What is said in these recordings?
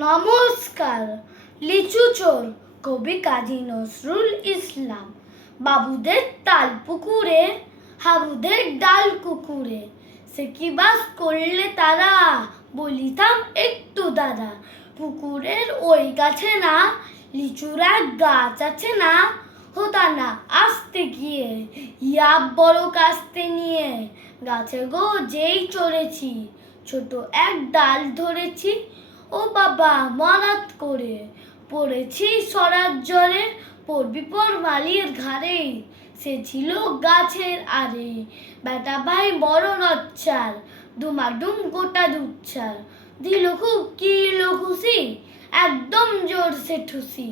নমস্কার। লিচু চোর কবি কাজী নজরুল ইসলাম। বাবুদের তাল পুকুরে, হাবুদের ডাল কুকুরে, সে কি বাস করলে তারা, বলিতাম একটু দাদা। পুকুরের ওই গাছে না, লিচুর এক গাছ আছে না, হতা না আসতে গিয়ে, ইয়াব বড় কাস্তে নিয়ে, গাছে গো যেই চড়েছি, ছোট এক ডাল ধরেছি, ও বাবা মারাত করে, পড়েছি সরার জলে, পড়বি পর মালির ঘাড়ে, সে ছিল গাছের আরে, বেটা ভাই বড় নচ্চার, দুমাডুম গোটা দুচ্ছার, দিল খুব কিল খুশি, একদম জোরসে ঠুসি,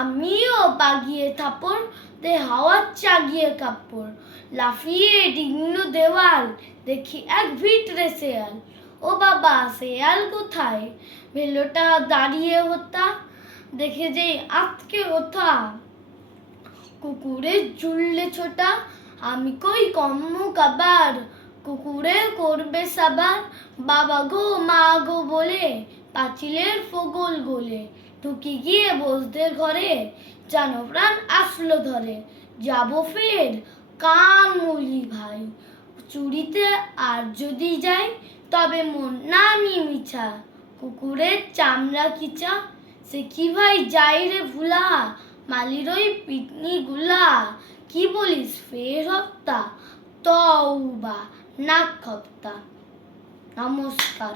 আমিও বাগিয়ে থাপড়, দে হাওয়ার চাগিয়ে কাপড়, লাফিয়ে ডিঙলো দেওয়াল, দেখি এক ভিটরে শেয়াল, ও বাবা শেয়াল কোথায়, ভেলোটা দাঁড়িয়ে হতা, দেখে যেই আটকে ওঠা, কুকুরে জুড়লে ছোটা, আমি কই কম্ম কাবার, কুকুরে করবে সাবার, বাবা গো মা গো বলে, পাঁচিলের ফগল গোলে, ঢুকি গিয়ে বসদের ঘরে, জানো প্রাণ আসলো ধরে, যাবো ফের কান মুলি ভাই, চুরিতে আর যদি যাই, তবে মন নামি মিছা, কুকুরের চামড়া কিচা, সে কি ভাই যাই রে ভুলা, মালির ওই পিটনি গুলা, কি বলিস ফের হত্যা, তওবা নাক খপ্তা। নমস্কার।